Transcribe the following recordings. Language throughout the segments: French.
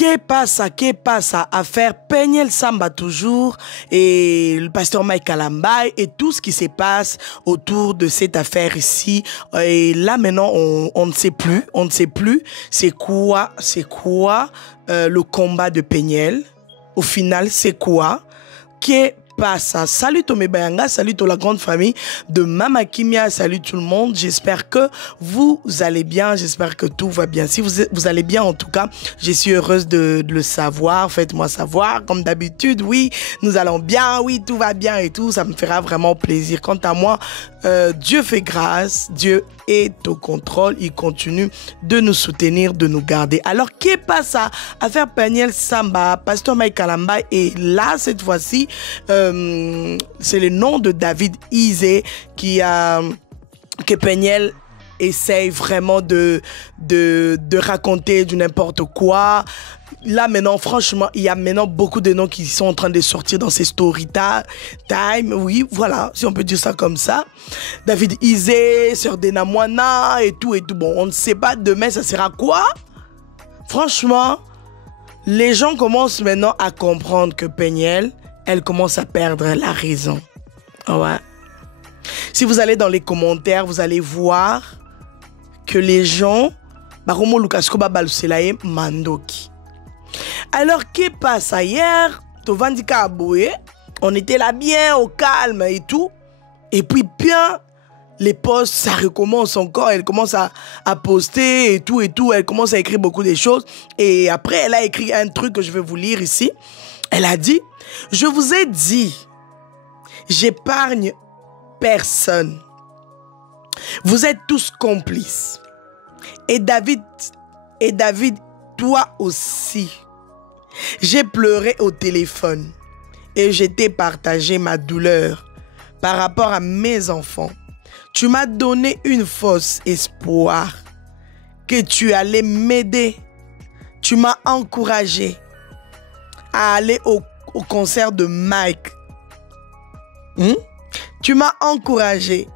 Que pasa? Affaire Peniel Samba toujours et le pasteur Mike Kalambay et tout ce qui se passe autour de cette affaire ici. Et là maintenant, on ne sait plus c'est quoi le combat de Peniel. Au final, c'est quoi? Que pasa? Salut Tomé Bayanga, salut toute la grande famille de Mama Kimia, salut tout le monde. J'espère que vous allez bien, j'espère que tout va bien. Si vous allez bien en tout cas, je suis heureuse de le savoir. Faites-moi savoir, comme d'habitude, oui, nous allons bien, oui, tout va bien et tout. Ça me fera vraiment plaisir. Quant à moi, Dieu fait grâce, Dieu est au contrôle, il continue de nous soutenir, de nous garder. Alors, qu'est-ce qui passe à affaire Peniel Samba? Pasteur Mike Kalambay est là cette fois-ci. C'est le nom de David Isé que Peniel essaye vraiment de raconter du n'importe quoi. Là maintenant, franchement, il y a maintenant beaucoup de noms qui sont en train de sortir dans ces story time. Oui, voilà, si on peut dire ça comme ça. David Isé, Sœur Dena Moana et tout. Bon, on ne sait pas demain ça sera quoi. Franchement, les gens commencent maintenant à comprendre que Peniel, elle commence à perdre la raison. Ouais. Si vous allez dans les commentaires, vous allez voir que les gens, Baromo Lukasko Babaluselaye Mandoki. Alors, qu'est-ce qui passe hier? Tovandika Aboye, on était là bien au calme et tout. Et puis, bien, les posts, ça recommence encore. Elle commence à poster et tout. Elle commence à écrire beaucoup de choses. Et après, elle a écrit un truc que je vais vous lire ici. Elle a dit, je vous ai dit, j'épargne personne. Vous êtes tous complices. Et David, toi aussi. J'ai pleuré au téléphone et je t'ai partagé ma douleur par rapport à mes enfants. Tu m'as donné une fausse espoir que tu allais m'aider. Tu m'as encouragé à aller au concert de Mike. Tu m'as encouragé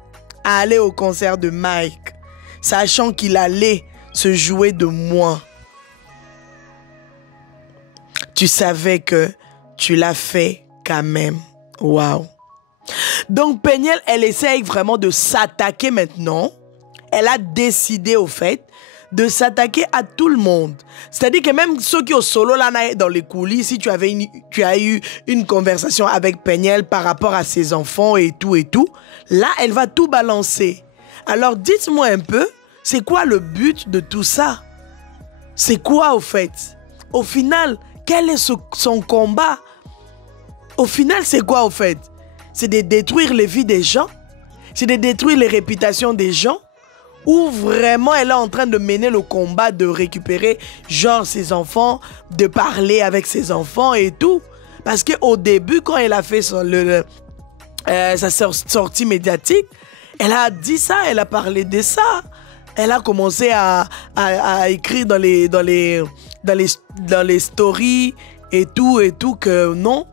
à aller au concert de Mike, sachant qu'il allait se jouer de moi. Tu savais que tu l'as fait quand même. Waouh. Donc Peniel, elle essaye vraiment de s'attaquer maintenant. Elle a décidé au fait de s'attaquer à tout le monde. C'est-à-dire que même ceux qui ont solo là dans les coulisses, si tu as eu une conversation avec Peniel par rapport à ses enfants et tout, là, elle va tout balancer. Alors, dites-moi un peu, c'est quoi le but de tout ça? C'est quoi au fait? Au final, quel est son combat? Au final, c'est quoi au fait? C'est de détruire les vies des gens? C'est de détruire les réputations des gens? Ou vraiment elle est en train de mener le combat de récupérer genre ses enfants, de parler avec ses enfants et tout? Parce qu'au début, quand elle a fait sa sortie médiatique, elle a dit ça, elle a parlé de ça. Elle a commencé à écrire dans les stories et tout que non,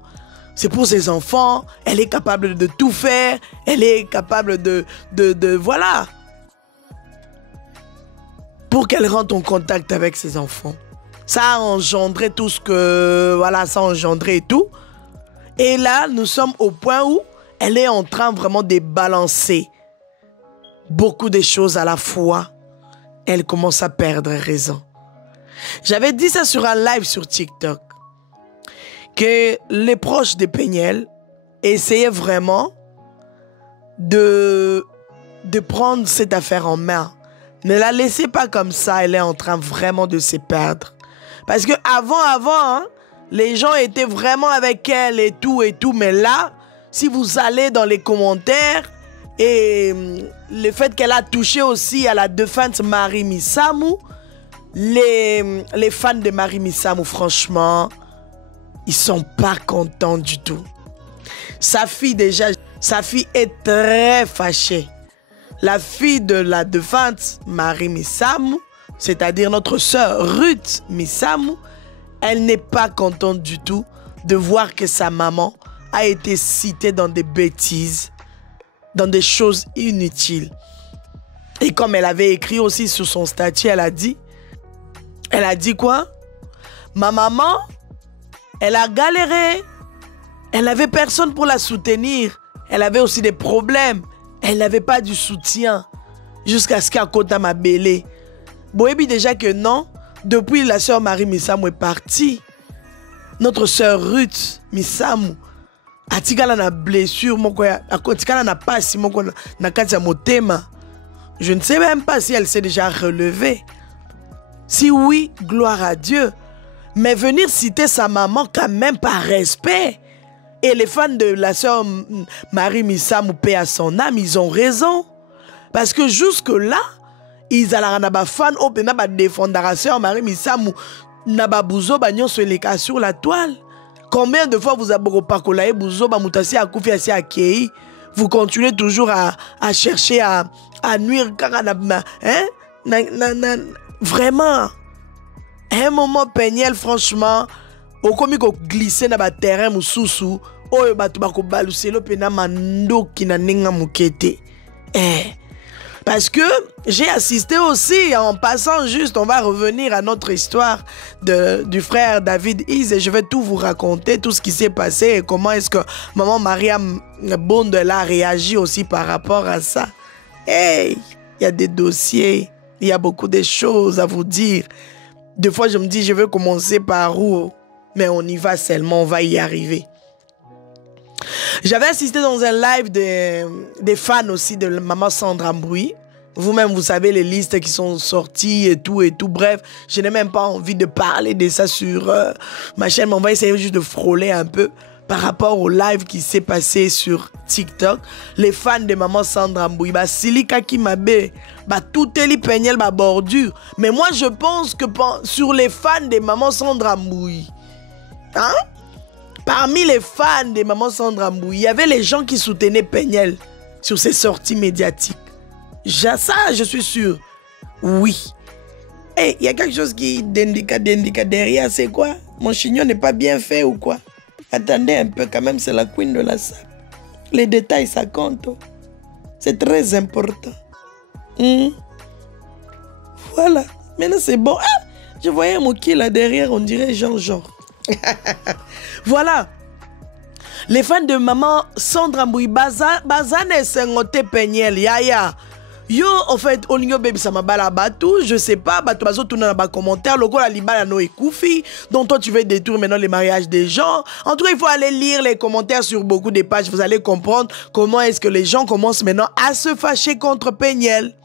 c'est pour ses enfants, elle est capable de tout faire, elle est capable de voilà, pour qu'elle rentre en contact avec ses enfants. Ça a engendré tout ce que, voilà, ça a engendré et tout. Et là, nous sommes au point où elle est en train vraiment de balancer beaucoup de choses à la fois. Elle commence à perdre raison. J'avais dit ça sur un live sur TikTok, que les proches de Peniel essayaient vraiment de prendre cette affaire en main. Ne la laissez pas comme ça, elle est en train vraiment de se perdre. Parce que avant, hein, les gens étaient vraiment avec elle et tout, mais là, si vous allez dans les commentaires, et le fait qu'elle a touché aussi à la défunte Marie Missamou, les fans de Marie Missamou, franchement, ils sont pas contents du tout. Sa fille est très fâchée. La fille de la défunte Marie Missamou, c'est-à-dire notre sœur Ruth Missamou, elle n'est pas contente du tout de voir que sa maman a été citée dans des bêtises, dans des choses inutiles. Et comme elle avait écrit aussi sur son statut, elle a dit quoi? Ma maman, elle a galéré. Elle n'avait personne pour la soutenir. Elle avait aussi des problèmes. Elle n'avait pas du soutien. Jusqu'à ce qu'Akota m'a belé. Boébi déjà que non, depuis la sœur Marie Misamou est partie. Notre sœur Ruth Misamou, atikala na blessure, atikala na pasi moko na kati ya motema. Je ne sais même pas si elle s'est déjà relevée. Si oui, gloire à Dieu. Mais venir citer sa maman quand même par respect. Et les fans de la sœur Marie Misamou, paix à son âme, ils ont raison. Parce que jusque-là, ils allaient na fan au pena ba défendre la sœur Marie Misamou na ba bouzo ba nyonso eleka sur la toile. Combien de fois vous avez pas kolaé bouzo ba mutasi a koufi asi a kei. Vous continuez toujours à chercher à nuire vraiment. À un moment Peniel franchement au komi ko glisser na ba terrain mususu oyo batu ba ko baluselo pena mandoki na ninga mukete. Parce que j'ai assisté aussi, en passant juste, on va revenir à notre histoire du frère David Is et je vais tout vous raconter, tout ce qui s'est passé et comment est-ce que maman Maria Bondel a réagi aussi par rapport à ça. Hey, il y a des dossiers, il y a beaucoup de choses à vous dire. Des fois, je me dis, je veux commencer par où? Mais on y va seulement, on va y arriver. J'avais assisté dans un live des fans aussi de maman Sandra Mbouy. Vous-même, vous savez les listes qui sont sorties et tout. Bref, je n'ai même pas envie de parler de ça sur ma chaîne. Mais on va essayer juste de frôler un peu par rapport au live qui s'est passé sur TikTok. Les fans de maman Sandra Mbouy, bah Silika Kimabe, bah tout est peigné bah bordure. Mais moi, je pense que sur les fans de maman Sandra Mbouy, hein? Parmi les fans de maman Sandra Mbouy, il y avait les gens qui soutenaient Peniel sur ses sorties médiatiques. Ça, je suis sûr. Oui. Et il y a quelque chose qui d'indique derrière, c'est quoi? Mon chignon n'est pas bien fait ou quoi? Attendez un peu, quand même, c'est la queen de la salle. Les détails, ça compte. C'est très important. Voilà. Maintenant, c'est bon. Ah, je voyais un moquis là derrière, on dirait genre. Voilà. Les fans de maman Sandra Mbouy bazane sengote Peniel yaya. Yo en fait olingo baby sama bala batou, je sais pas, bato bazo tourner dans bas commentaire, logo la libala no ekoufi, donc toi tu veux détruire maintenant les mariages des gens. En tout cas, il faut aller lire les commentaires sur beaucoup de pages, vous allez comprendre comment est-ce que les gens commencent maintenant à se fâcher contre Peniel.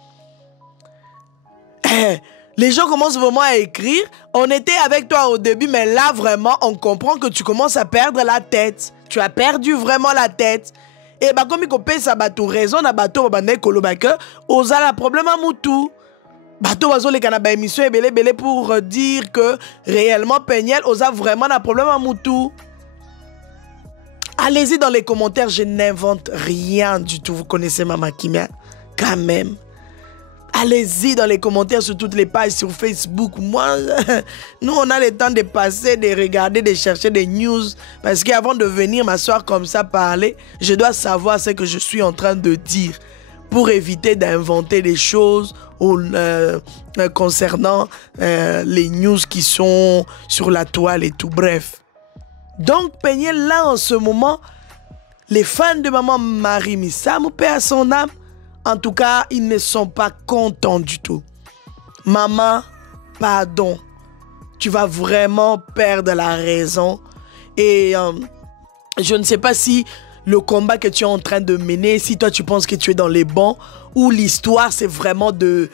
Les gens commencent vraiment à écrire. On était avec toi au début, mais là, vraiment, on comprend que tu commences à perdre la tête. Tu as perdu vraiment la tête. Et bah, comme il compte ça, bah, tout raison, na bateau, bah, osa la problème à moutou. Bateau, bazo, les canabas émission et belé pour dire que réellement, Peniel, osa vraiment un problème à moutou. Allez-y dans les commentaires, je n'invente rien du tout. Vous connaissez Mama Kimia, quand même. Allez-y dans les commentaires sur toutes les pages, sur Facebook. Moi, nous, on a le temps de passer, de regarder, de chercher des news. Parce qu'avant de venir m'asseoir comme ça, parler, je dois savoir ce que je suis en train de dire. Pour éviter d'inventer des choses concernant les news qui sont sur la toile et tout. Bref. Donc, Peniel, là, en ce moment, les fans de maman Marie Misamou, paix à son âme, en tout cas, ils ne sont pas contents du tout. Maman, pardon. Tu vas vraiment perdre la raison. Et je ne sais pas si le combat que tu es en train de mener, si toi tu penses que tu es dans les bons, ou l'histoire c'est vraiment de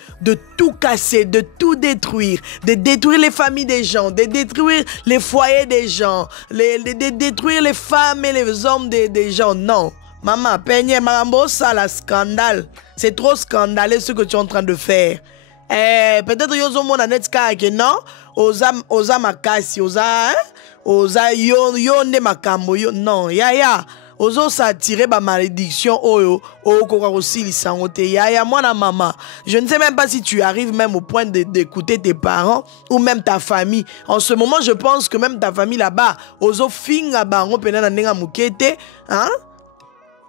tout casser, de tout détruire, de détruire les familles des gens, de détruire les foyers des gens, de détruire les femmes et les hommes des gens. Non. Maman, Peniel, Marambo, ça, la scandale. C'est trop scandaleux ce que tu es en train de faire. Peut-être yozo mon anet que non, oza makasi, oza yonde makambo yo non, ya. Ozo s'attirer ba malédiction oyo koko aussi lisangote ya mwana maman. Je ne sais même pas si tu arrives même au point d'écouter tes parents ou même ta famille. En ce moment, je pense que même ta famille là-bas, ozo finga bango pena na nenga mukete, hein?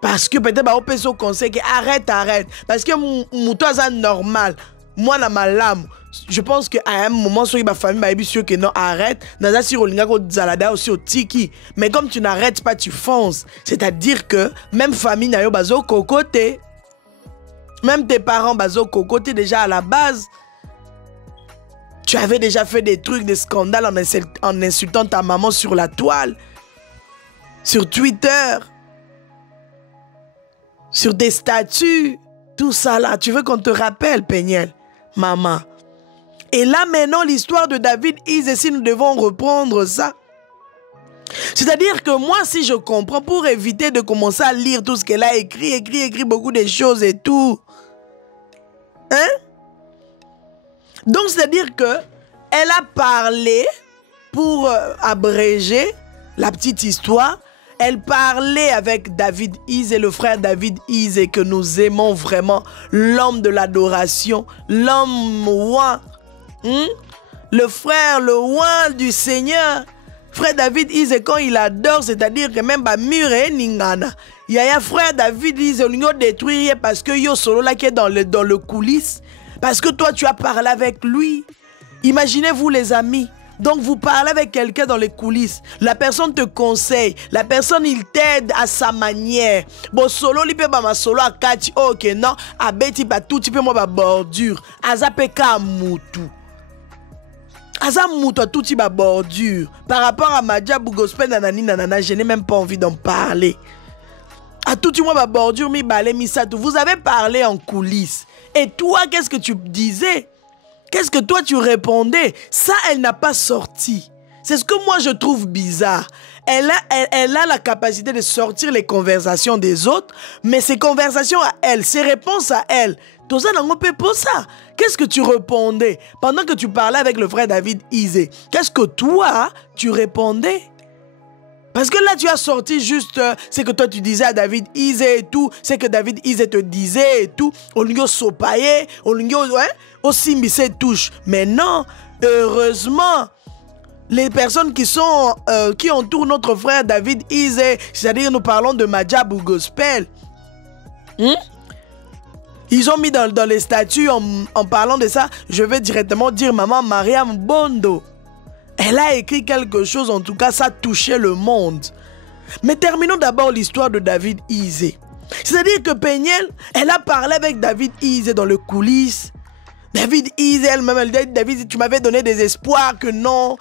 Parce que peut-être on peut se conseiller que arrête. Parce que moutoisa normal. Moi na malam. je pense qu'à un moment, sur ma famille m'a dit sûr que non, arrête. Naza si Rolinga ko Zalada aussi au Tiki. Mais comme tu n'arrêtes pas, tu fonces. C'est-à-dire que même famille n'a yo bazo cocoté. Même tes parents bazo cocoté déjà à la base. Tu avais déjà fait des trucs, des scandales en insultant ta maman sur la toile. Sur Twitter. Sur des statuts. Tout ça là. Tu veux qu'on te rappelle, Peniel? Maman. Et là, maintenant, l'histoire de David Ise, si nous devons reprendre ça. C'est-à-dire que moi, si je comprends, pour éviter de commencer à lire tout ce qu'elle a écrit beaucoup de choses et tout. Hein? Donc, c'est-à-dire que elle a parlé, pour abréger la petite histoire, elle parlait avec David Ise, le frère David Ise, que nous aimons vraiment, l'homme de l'adoration, l'homme roi. Le frère, le roi du Seigneur. Frère David Ise, quand il adore, c'est-à-dire que même Bamure Ningana. Il y a un frère David Ise, il a détruit parce que yo solo là qui est dans le coulisses. Parce que toi, tu as parlé avec lui. Imaginez-vous les amis. Donc vous parlez avec quelqu'un dans les coulisses. La personne te conseille. La personne, il t'aide à sa manière. Bon, solo, il peut pas solo à Kati. Ok, non. À Betty, pas tout, tu peux moi bordure. Azapeka Moutou. Azamoutou, tout type de bordure. Par rapport à Madjabou Gospel, nanana, je n'ai même pas envie d'en parler. À tout type de bordure, mi balé, mi satou. Vous avez parlé en coulisses. Et toi, qu'est-ce que tu disais? Qu'est-ce que toi tu répondais? Ça, elle n'a pas sorti. C'est ce que moi je trouve bizarre. Elle a la capacité de sortir les conversations des autres, mais ses conversations à elle, ses réponses à elle, tout ça n'a pas pour ça. Qu'est-ce que tu répondais pendant que tu parlais avec le frère David Ise? Qu'est-ce que toi tu répondais? Parce que là, tu as sorti juste ce que toi tu disais à David Ise et tout, ce que David Ise te disait et tout. Olingo sopaye, olingo, ouais, aussi mbissé touche. Mais non, heureusement, les personnes qui entourent notre frère David Ise, c'est-à-dire nous parlons de Madjabou Gospel, ils ont mis dans les statuts en parlant de ça, je vais directement dire maman Mariam Bondo. Elle a écrit quelque chose, en tout cas, ça touchait le monde. Mais terminons d'abord l'histoire de David Ise. C'est-à-dire que Peniel, elle a parlé avec David Ise dans le coulisses. David Ise, elle-même, elle dit, David, tu m'avais donné des espoirs que non,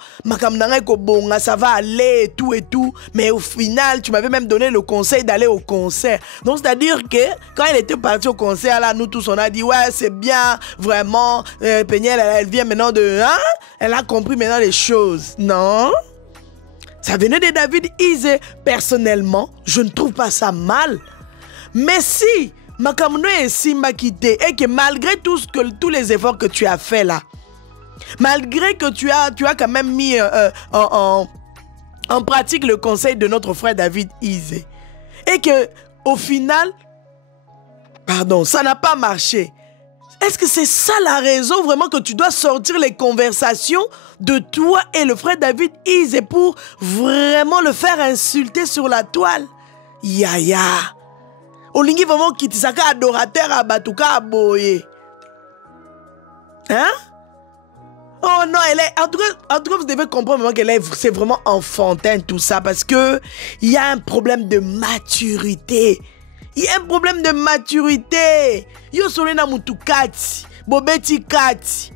ça va aller et tout. Mais au final, tu m'avais même donné le conseil d'aller au concert. Donc, c'est-à-dire que quand elle était partie au concert, là, nous tous, on a dit, ouais, c'est bien, vraiment, Peniel, elle vient maintenant de... Hein? Elle a compris maintenant les choses. Non? Ça venait de David Ise. Personnellement, je ne trouve pas ça mal. Mais si... Makamouno est si quitté et que malgré tous les efforts que tu as fait là, malgré que tu as quand même mis en pratique le conseil de notre frère David Ise et que au final, pardon, ça n'a pas marché. Est-ce que c'est ça la raison vraiment que tu dois sortir les conversations de toi et le frère David Ise pour vraiment le faire insulter sur la toile? Yaya. Olingi vraiment kitisaka adorateur à Batuka à Boye. Hein? Oh non, elle est... En tout cas, vous devez comprendre qu'elle est... C'est vraiment enfantin tout ça parce que il y a un problème de maturité. Il y a un problème de maturité. Yo solena mutukati, bobeti kati.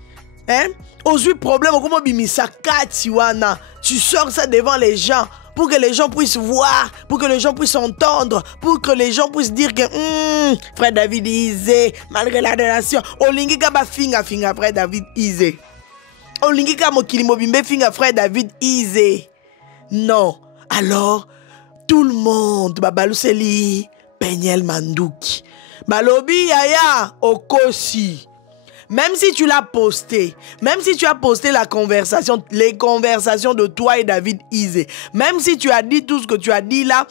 Hein? Aujourd'hui, problème, comment bimisa kati wana. Tu sors ça devant les gens. Pour que les gens puissent voir, pour que les gens puissent entendre, pour que les gens puissent dire que frère David Ise, malgré l'adoration, olingi kaba finga frère David Ise. Olingi kaba mokili mobimbe finga frère David Ise. Non. Alors, tout le monde, babaluseli, Peniel Manduki. Balobi yaya, okosi. Même si tu l'as posté, même si tu as posté les conversations de toi et David Ise, même si tu as dit tout ce que tu as dit là,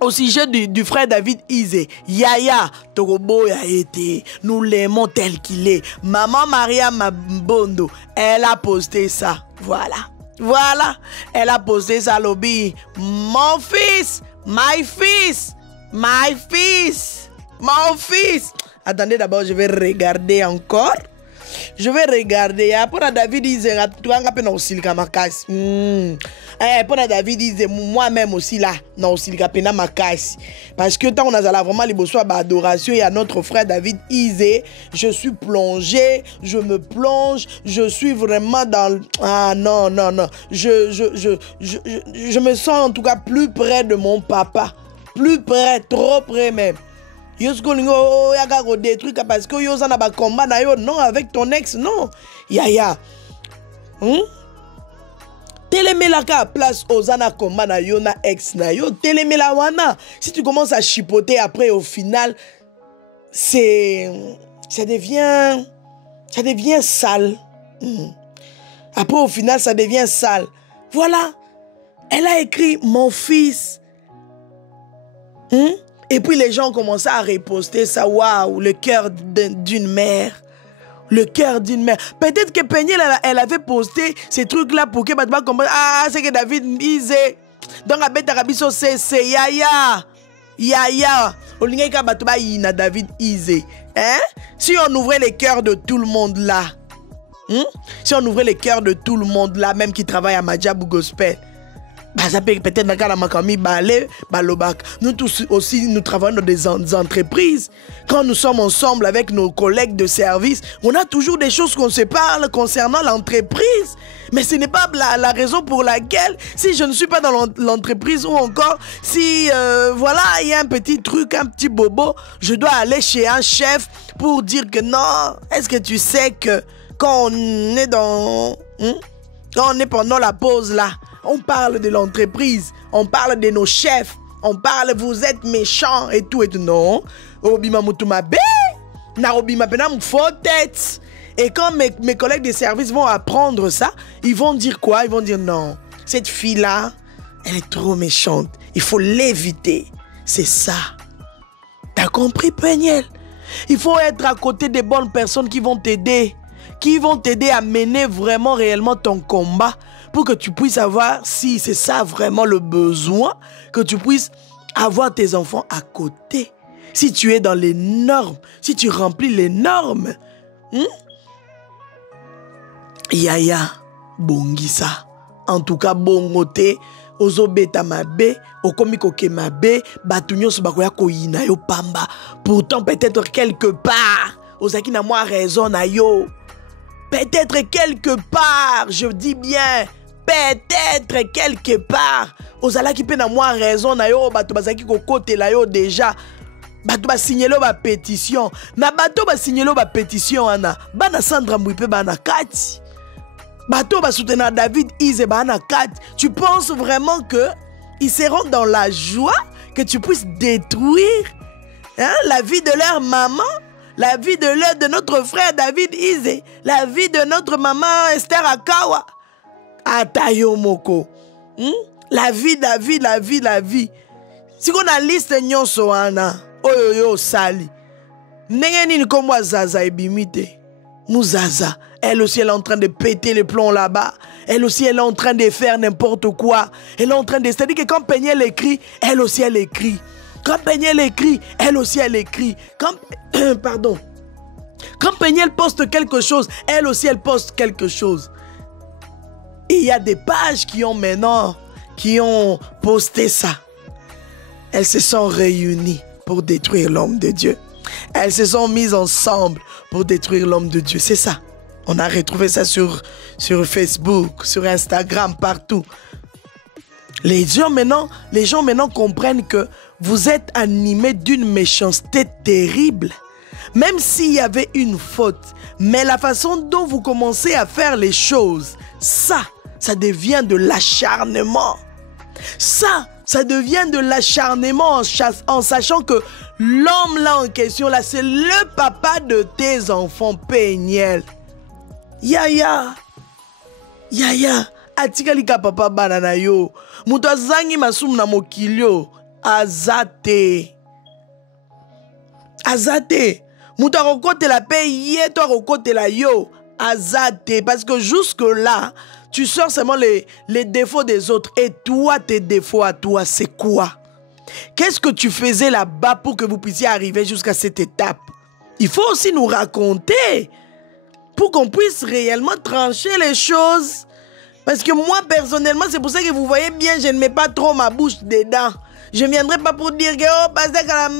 au sujet du frère David Ise, Yaya, Togobo a été, nous l'aimons tel qu'il est. Maman Maria Mabondo, elle a posté ça. Voilà, elle a posté ça, lobby. Mon fils, my fils. Attendez, d'abord, je vais regarder encore. Je vais regarder. Pour David disait, tu as un peu aussi le makas. Pour David disait, moi-même aussi là, non aussi le capena makas. Parce que tant on a vraiment les beaux soirs d'adoration et à notre frère David Isé, je suis plongé, je me plonge, je suis vraiment dans. Ah non, non, non. Je me sens en tout cas plus près de mon papa. Plus près, trop près même. Yo skolingo yaga go détruire parce que yo zana ba combat na yo non avec ton ex non. Yaya. Télémela ka place ozana combat na yo na ex na yo télémela wana. Si tu commences à chipoter après au final ça devient sale. Après au final ça devient sale. Voilà. Elle a écrit mon fils. Et puis les gens ont commencé à reposter ça. Waouh, le cœur d'une mère. Le cœur d'une mère. Peut-être que Peniel, elle avait posté ces trucs-là pour que Batman comprenne. Ah, c'est que David disait. Donc, à Betarabiso, c'est Yaya. Yaya. Olingeka Batouba Yina David Isé. Hein? Si on ouvrait les cœurs de tout le monde là. Si on ouvrait les cœurs de tout le monde là, même qui travaille à Madjabou Gospel. Ça peut peut-être dans la Makami Balé, Balobak. Nous tous aussi, nous travaillons dans des entreprises. Quand nous sommes ensemble avec nos collègues de service, on a toujours des choses qu'on se parle concernant l'entreprise. Mais ce n'est pas la raison pour laquelle, si je ne suis pas dans l'entreprise ou encore, si voilà, il y a un petit truc, un petit bobo, je dois aller chez un chef pour dire que non, est-ce que tu sais que quand on est quand on est pendant la pause là, on parle de l'entreprise, on parle de nos chefs, on parle vous êtes méchants et tout. Non. Obima Mutumabe, na Obima Penam faut tête. Et quand mes collègues de service vont apprendre ça, ils vont dire quoi? Ils vont dire non, cette fille-là, elle est trop méchante. Il faut l'éviter. C'est ça. T'as compris, Peniel? Il faut être à côté des bonnes personnes qui vont t'aider. Qui vont t'aider à mener vraiment, réellement ton combat. Pour que tu puisses avoir, si c'est ça vraiment le besoin, que tu puisses avoir tes enfants à côté. Si tu es dans les normes, si tu remplis les normes. Yaya, bongisa. En tout cas, bongote, ozobeta mabe, okomikoke mabe, batunyo subakoya koyina yo pamba. Pourtant, peut-être quelque part, ozaki na moi raison na yo. Peut-être quelque part, je dis bien, peut-être quelque part, ozala ki pe na moi raison na yo, bato bazaki ko kote la yo déjà. Bato ba signelo ba pétition. Na bato ba signelo ba pétition ana. Bana Sandra Mouipe bana kati. Bato ba soutenir David Isé bana kati. Tu penses vraiment que ils seront dans la joie que tu puisses détruire la vie de leur maman? La vie de notre frère David Isé, la vie de notre maman Esther Akawa, Atayo Moko, la vie. Si on a liste nyonso wana, oyoyo sali, nengeni ni comme Zaza et Bimite, Mouzaza, elle aussi elle est en train de péter les plombs là-bas, elle aussi elle est en train de faire n'importe quoi, elle est en train de, c'est-à-dire que quand Peniel écrit, elle aussi elle écrit. Quand Peniel écrit, elle aussi elle écrit. Quand Peniel poste quelque chose, elle aussi elle poste quelque chose. Et il y a des pages qui ont posté ça. Elles se sont réunies pour détruire l'homme de Dieu. Elles se sont mises ensemble pour détruire l'homme de Dieu. C'est ça. On a retrouvé ça sur Facebook, sur Instagram, partout. Les gens maintenant comprennent que vous êtes animés d'une méchanceté terrible. Même s'il y avait une faute, mais la façon dont vous commencez à faire les choses, ça devient de l'acharnement. Ça devient de l'acharnement en sachant que l'homme là en question, là, c'est le papa de tes enfants, Peniel. Yaya, atikalika papa banana yo. Mutu azangi masumu na mokilio. Azate. Mutu akokote la paix, ye to akokote la yo. Azate. Parce que jusque là, tu sors seulement les défauts des autres. Et toi, tes défauts à toi, c'est quoi? Qu'est-ce que tu faisais là-bas pour que vous puissiez arriver jusqu'à cette étape? Il faut aussi nous raconter. pour qu'on puisse réellement trancher les choses. Parce que moi, personnellement, c'est pour ça que vous voyez bien, je ne mets pas trop ma bouche dedans. Je ne viendrai pas pour dire que, oh, Pasteur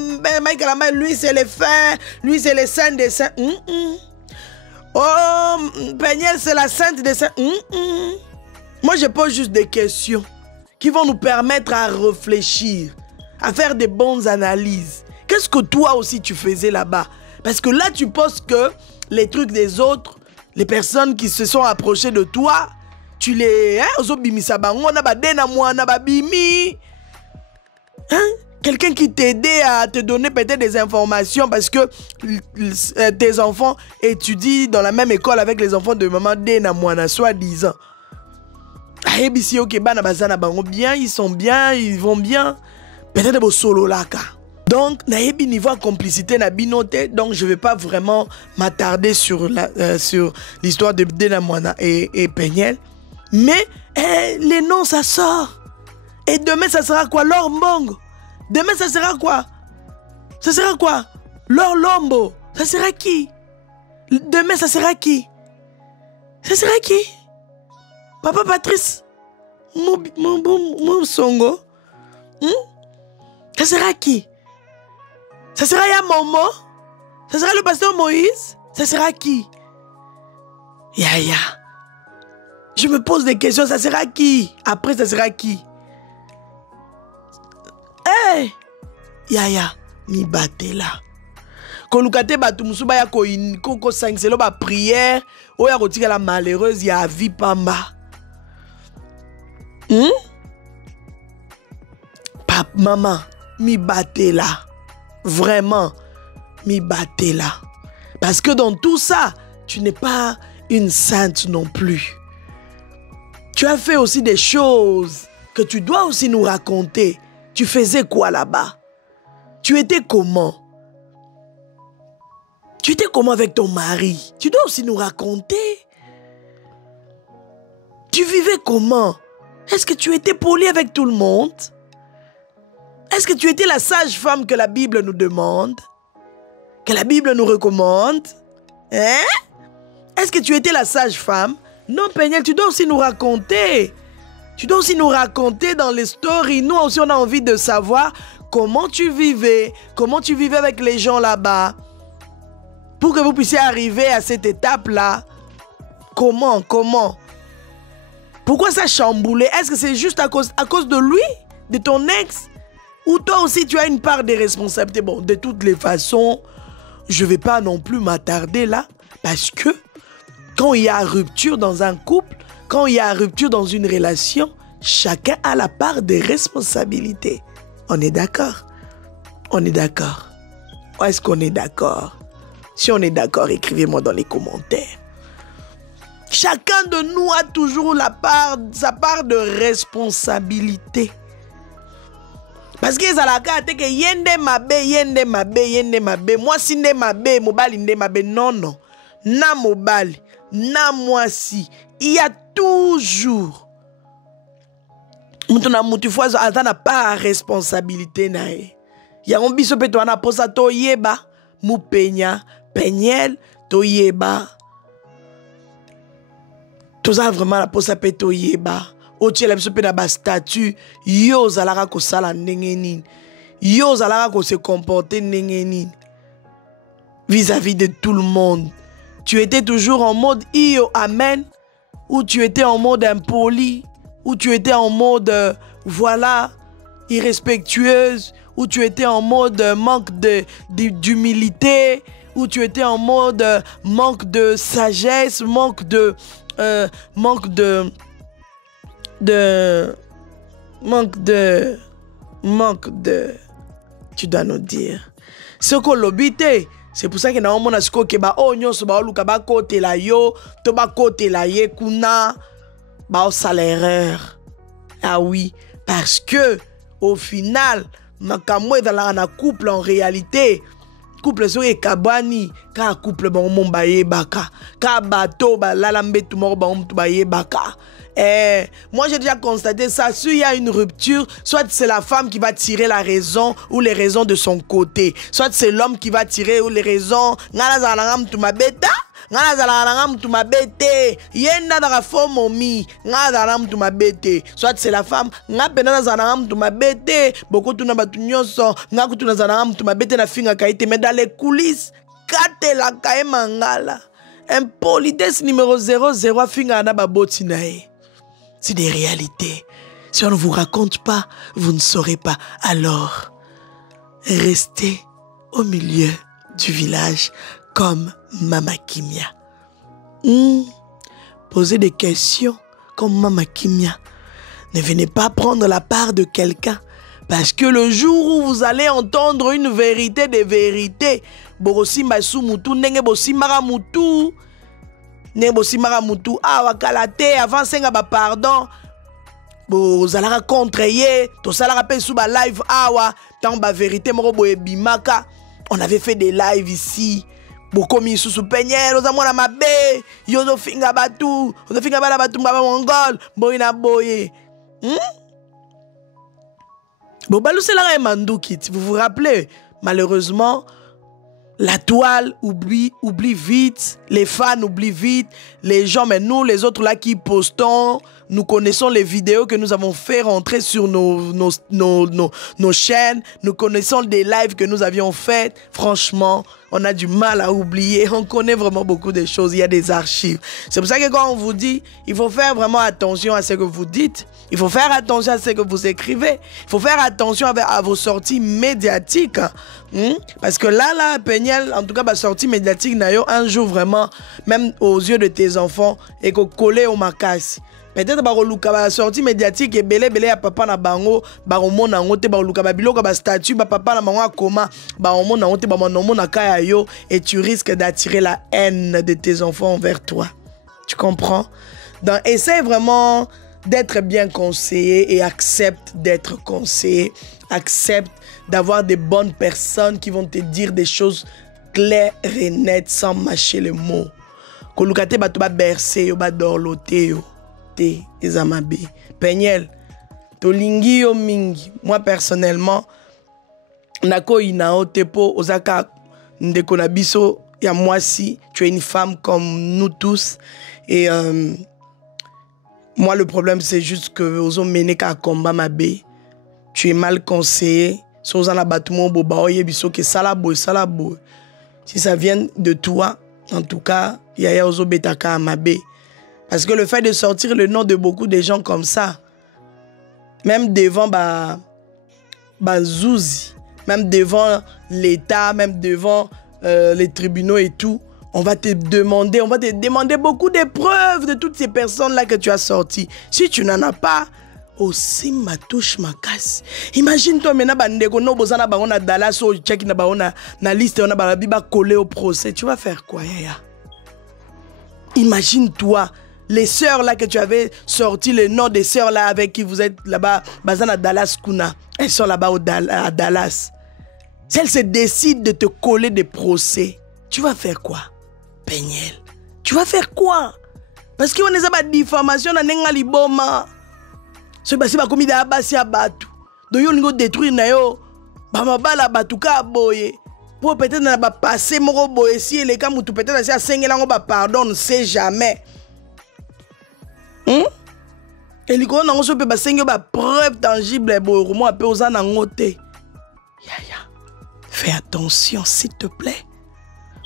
Mike Kalamba, lui, c'est les fins, lui, c'est les saints des saints. Oh, Peniel, c'est la sainte des saints. Moi, je pose juste des questions qui vont nous permettre à réfléchir, à faire des bonnes analyses. Qu'est-ce que toi aussi tu faisais là-bas? Parce que là, tu penses que les trucs des autres, les personnes qui se sont approchées de toi, tu les... Quelqu'un qui t'aidait à te donner peut-être des informations parce que tes enfants étudient dans la même école avec les enfants de maman Dena Mouana, soi-disant. Bien, ils sont bien, ils vont bien. Peut-être au solo là. Donc, naïbi niveau complicité na binote, donc je ne vais pas vraiment m'attarder sur l'histoire de Dena Mouana et Peniel. Mais les noms, ça sort. Et demain, ça sera quoi? Lor Mbongo. Demain, ça sera quoi? Ça sera quoi? Lor Lombo. Ça sera qui? Demain, ça sera qui? Ça sera qui? Papa Patrice? Mon Songo? Ça sera qui? Ça sera Yamomo? Ça sera le pasteur Moïse? Ça sera qui? Yaya. Je me pose des questions, ça sera qui? Après, ça sera qui? Hey! Yaya, mi bate là. Kolukate batumusuba ya ko sangselo ba prière, oya kotika la malheureuse ya vie pamba. Papa, maman, mi bate là. Vraiment, mi bate là. Parce que dans tout ça, tu n'es pas une sainte non plus. Tu as fait aussi des choses que tu dois aussi nous raconter. Tu faisais quoi là-bas? Tu étais comment? Tu étais comment avec ton mari? Tu dois aussi nous raconter. Tu vivais comment? Est-ce que tu étais poli avec tout le monde? Est-ce que tu étais la sage femme que la Bible nous demande? Que la Bible nous recommande? Hein? Est-ce que tu étais la sage femme? Non, Peniel, tu dois aussi nous raconter. Tu dois aussi nous raconter dans les stories. Nous aussi, on a envie de savoir comment tu vivais avec les gens là-bas. Pour que vous puissiez arriver à cette étape-là. Comment? Pourquoi ça chamboulait? Est-ce que c'est juste à cause de lui? De ton ex? Ou toi aussi, tu as une part de responsabilité? Bon, de toutes les façons, je ne vais pas non plus m'attarder là. Parce que quand il y a rupture dans un couple, quand il y a rupture dans une relation, chacun a la part des responsabilités. On est d'accord? On est d'accord. Est-ce qu'on est d'accord? Si on est d'accord, écrivez-moi dans les commentaires. Chacun de nous a toujours sa part de responsabilité. Parce que ça la carte que yende mabe. Moi si nde mabe, mobali nde mabe. Non. Na mobali, na moi si. Il y a toujours mutu fois atana pas responsabilité nae. Ya on biso pe to na posa to yeba mu penya Peniel to yeba. Toza vraiment la posa pe to yeba. O tiela biso pe na ba statut yo zalaka ko sala ndenge nini. Yo zalaka ko se comporter ndenge nini vis-à-vis de tout le monde. Tu étais toujours en mode iyo amen. Ou tu étais en mode impoli, ou tu étais en mode, voilà, irrespectueuse, ou tu étais en mode manque d'humilité, ou tu étais en mode manque de sagesse, manque de, tu dois nous dire. Ce qu'on l'obité. C'est pour ça que nous avons dit que oh nyonso ba luka ba kote la yo to ba kote la ye kuna ba salaire. Ah oui, parce que au final makamwe dans la couple en réalité couple so e kabani ka couple ba mon baye baka ka bato ba lalambe tout mort ba tout baye baka. Moi j'ai déjà constaté ça, s'il y a une rupture, soit c'est la femme qui va tirer la raison ou les raisons de son côté, soit c'est l'homme qui va tirer ou les raisons. nga nazala na mutu mabete yenda na fo momi nga nazala mutu mabete soit c'est la femme nga pena nazala na mutu mabete boko tuna batu nyonso nga kutu nazala na mutu mabete na finga kaite mais dans les coulisses katela kae mangala impolitesse numéro 00 finga na baboti nae. C'est des réalités. Si on ne vous raconte pas, vous ne saurez pas. Alors, restez au milieu du village comme Mama Kimia. Posez des questions comme Mama Kimia. Ne venez pas prendre la part de quelqu'un. Parce que le jour où vous allez entendre une vérité des vérités, Borosimba Sumutu, Nenge Bosimara Mutu, Nenge Bosimara Mutu, Wakalate, avant Senga pardon. Vous allez contrer, tout ça rappelle sous la live awa, tant ba vérité moro bimaka. On avait fait des lives ici. Beaucoup mis sous peigner, aux amours à ma baie, yozo finga batu, ozo finga batu mbaba mongol, boyna boye. Bon balou c'est la mandouki, vous vous rappelez, malheureusement, la toile oublie vite, les fans oublient vite, les gens, mais nous, les autres là qui postons, nous connaissons les vidéos que nous avons fait rentrer sur nos chaînes, nous connaissons des lives que nous avions fait. Franchement, on a du mal à oublier, on connaît vraiment beaucoup de choses, il y a des archives. C'est pour ça que quand on vous dit, il faut faire vraiment attention à ce que vous dites, il faut faire attention à ce que vous écrivez, il faut faire attention à vos sorties médiatiques. Parce que là, Peniel, en tout cas, ma sortie médiatique, un jour vraiment, même aux yeux de tes enfants, et qu'on collait au makasi. Peut-être que la sortie médiatique est belé à papa na bango, baromo na ngote baluka babiloko ba statut ba papa na bango akoma, baromo na ngote ba monomo na kaya yo, et tu risques d'attirer la haine de tes enfants envers toi. Tu comprends? Donc essaie vraiment d'être bien conseillé et accepte d'être conseillé, accepte d'avoir des bonnes personnes qui vont te dire des choses claires et nettes sans mâcher les mots. Kolukate ba to ba bercer yo ba dorloter yo. Ezamabe. Peniel, tolingi yo mingi. Moi personnellement, nako inao tepo ozaka ndeko na biso ya mwasi. Tu es une femme comme nous tous. Et moi le problème c'est juste que ozo mené ka combat mabe. Tu es mal conseillé. Si ozana batumo boba oye biso ke salabo. Si ça vient de toi, en tout cas, yaya ozo betaka mabe. Parce que le fait de sortir le nom de beaucoup de gens comme ça, même devant Zouzi, même devant l'État, même devant les tribunaux et tout, on va te demander beaucoup de preuves de toutes ces personnes-là que tu as sorties. Si tu n'en as pas, aussi ma touche ma casse. Imagine-toi maintenant, bandeko no bozana ba on a Dallas ou check na ba on a na liste on a ba biba collé au procès. Tu vas faire quoi, yaya? Imagine-toi. Les sœurs là que tu avais sorti, le nom des sœurs là avec qui vous êtes là-bas, Bazana Dallas Kuna, elles sont là-bas à Dallas. Si elles se décident de te coller des procès, tu vas faire quoi, Peniel? Tu vas faire quoi? Parce qu'on est à diffamation dans nenga liboma. Ce basi ba komi da basi abatu. Do yo ngo détruire na yo, ba mabala batuka boye. Pour peut-être na ba passer moko boye si les cas mutu peut-être na sengela ngo ba pardon, on ne sait jamais. Et les gens n'ont pas de preuve tangible pour moi peu aux anangote. Yaya, fais attention s'il te plaît.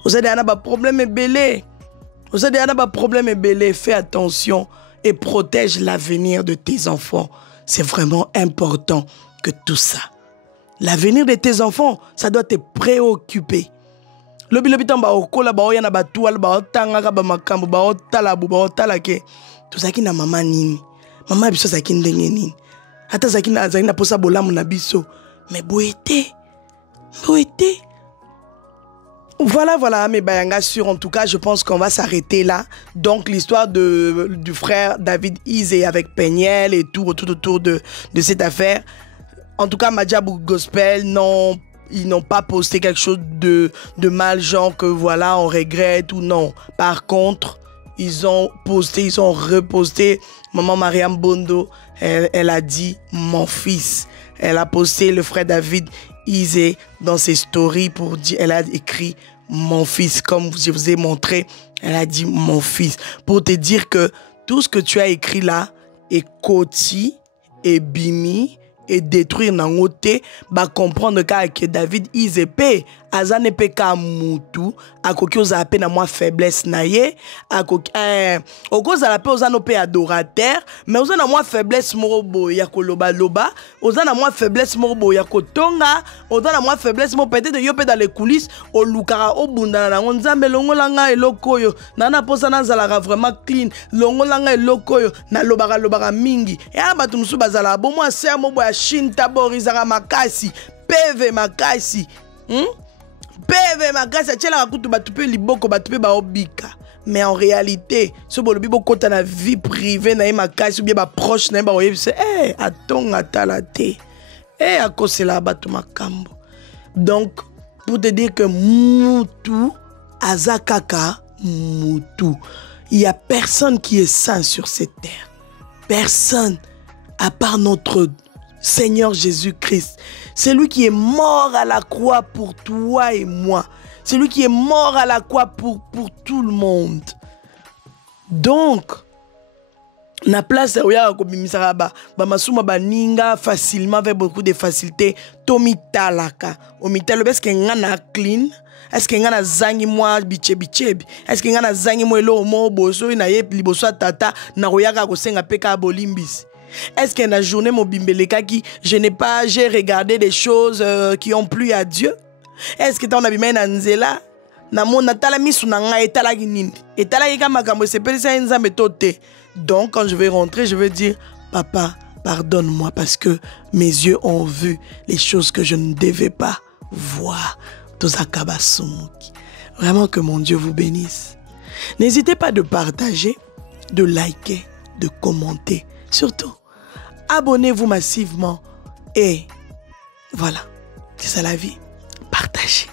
Vous avez un problème belé. Vous avez un problème belé. Fais attention et protège l'avenir de tes enfants. C'est vraiment important que tout ça. L'avenir de tes enfants, ça doit te préoccuper. Lobi tamba okola ba oyana ba tual ba tanga ba makambo ba otala ke. Tout ça qui na maman nini. Maman biso ça qui ndenge nini. Ata ça qui na zaina posa bolamu na biso. Mais boété. Voilà, mes bayanga sur. En tout cas, je pense qu'on va s'arrêter là. Donc, l'histoire du frère David Isé avec Peniel et tout autour de cette affaire. En tout cas, Madjabou Gospel, non, ils n'ont pas posté quelque chose de mal, genre que voilà, on regrette ou non. Par contre, ils ont reposté. Maman Mariam Bondo, elle a dit mon fils. Elle a posté le frère David Isé dans ses stories pour dire, elle a écrit mon fils, comme je vous ai montré, elle a dit mon fils, pour te dire que tout ce que tu as écrit là est Koti, et Bimi, et détruire nangote, ba comprendre que David Izepe, azane pe ka mutu, akoki ozape na moi faiblesse na ye, akoki, okoza la pe ozano pe adorateur, mais ozana moi faiblesse morobo ya koloba loba, ozana moi faiblesse morobo ya kotonga, ozana moi faiblesse mo peut-être yo pe dans les coulisses, o lukara o bundana na nzambe longolanga elokoyo, nana posa na zalaka vraiment clean, longolanga elokoyo, na lobaka mingi, et abatu musu bazala bo moi ser mo boya shinta borizaka makasi, peve makasi, PV makasi tchela kutu batupe liboko batupe baobika. Mais en réalité, ce bolobi boko ta na vie privée na makasi ou bien ba proche na ba oyebise atonga talate. Akosela batu makambo. Donc pour te dire que mutu azakaka mutu. Il y a personne qui est saint sur cette terre. Personne à part notre Seigneur Jésus-Christ. C'est lui qui est mort à la croix pour toi et moi. C'est lui qui est mort à la croix pour tout le monde. Donc, na place où il y a un baninga facilement avec beaucoup de facilité. Tomita laka. Omita le best ngana clean. Est-ce que ngana zangi moi bichebi? Est-ce que ngana zangi moi lo mo boso na ye liboso tata na royaka ko senga peka bolimbis? Est-ce qu'il y a une journée, mon bimbeleka, qui j'ai regardé des choses qui ont plu à Dieu? Est-ce que tu as bien Nanzela? Donc, quand je vais rentrer, je vais dire, papa, pardonne-moi parce que mes yeux ont vu les choses que je ne devais pas voir. Vraiment que mon Dieu vous bénisse. N'hésitez pas de partager, de liker, de commenter. Surtout, abonnez-vous massivement et voilà, c'est ça la vie. Partagez.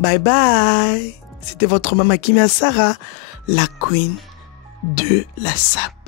Bye bye. C'était votre maman Kimia Sarah, la queen de la SAP.